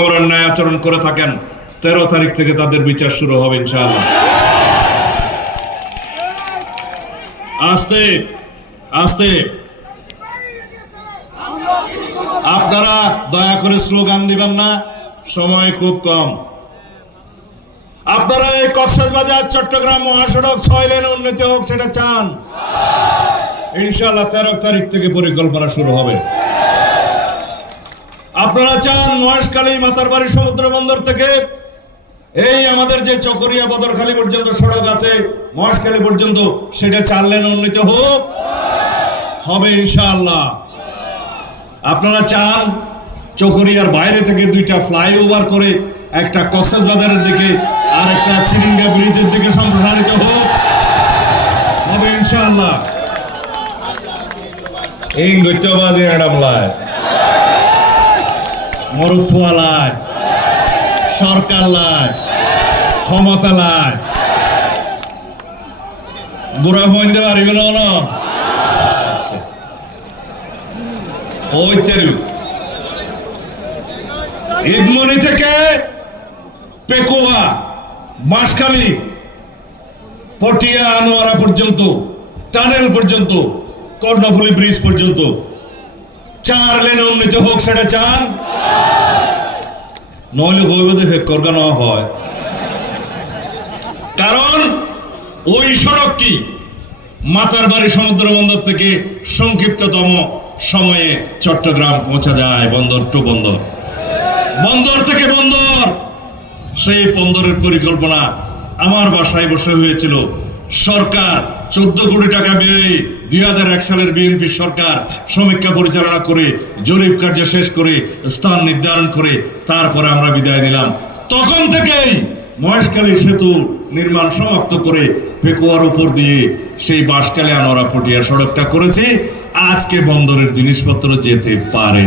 অন্যায় আচরণ করে থাকেন 13 তারিখ থেকে তাদের বিচার শুরু হবে ইনশাআল্লাহ। আস্তে আস্তে আপনারা দয়া করে স্লোগান দিবেন না, সময় খুব কম। আপনারা এই কক্সবাজার চট্টগ্রাম মহাসড়ক 6 লেন উন্নতি হোক সেটা চান ইনশাআল্লাহ। 13 তারিখ থেকে পরিকল্পনা শুরু হবে। আপনারা চান মহেশখালী মাতারবাড়ি সমুদ্র বন্দর থেকে এই আমাদের যে চকরিয়া বদরখালী পর্যন্ত সড়ক আছে মহেশখালী পর্যন্ত সেটা 4 লেন উন্নতি হোক, হবে ইনশাআল্লাহ। আপনারা চান চকরিয়ার বাইরে থেকে 2টা ফ্লাইওভার করে একটা কক্সবাজারের দিকে আর একটা চিরিঙ্গা ব্রিজের দিকে সম্প্রসারিত হোক, হবে ইনশাআল্লাহ। এই গচ্চবাজে এডামলায় মরুথুয়ালায় সরকার লাই ক্ষমতা লাই বুড়া হইতে পারিবে না ঈদমনি থেকে পেকুয়া বাঁশখালী পটিয়া আনোয়ারা পর্যন্ত টানেল পর্যন্ত কর্ণফুলী ব্রিজ পর্যন্ত 4 লেন উন্নীত হোক সেটা চান, নইলে হইবে দেখে করগানো হয়। কারণ ওই সড়কটি মাতারবাড়ি সমুদ্র বন্দর থেকে সংক্ষিপ্ততম সময়ে চট্টগ্রাম পৌঁছা যায়, বন্দর টু বন্দর, বন্দর থেকে বন্দর। সেই বন্দরের পরিকল্পনা আমার বাসায় বসে হয়েছিল। সরকার 14 কোটি টাকা ব্যয়ে 2001 সালের বিএনপি সরকার সমীক্ষা পরিচালনা করে জরিপ কার্য শেষ করে স্থান নির্ধারণ করে তারপরে আমরা বিদায় নিলাম। তখন থেকেই মহেশখালী সেতু নির্মাণ সমাপ্ত করে পেকুয়ার উপর দিয়ে সেই বাঁশখালী আনোয়ারা পটিয়া সড়কটা করেছি। আজকে বন্দরের জিনিসপত্র যেতে পারে।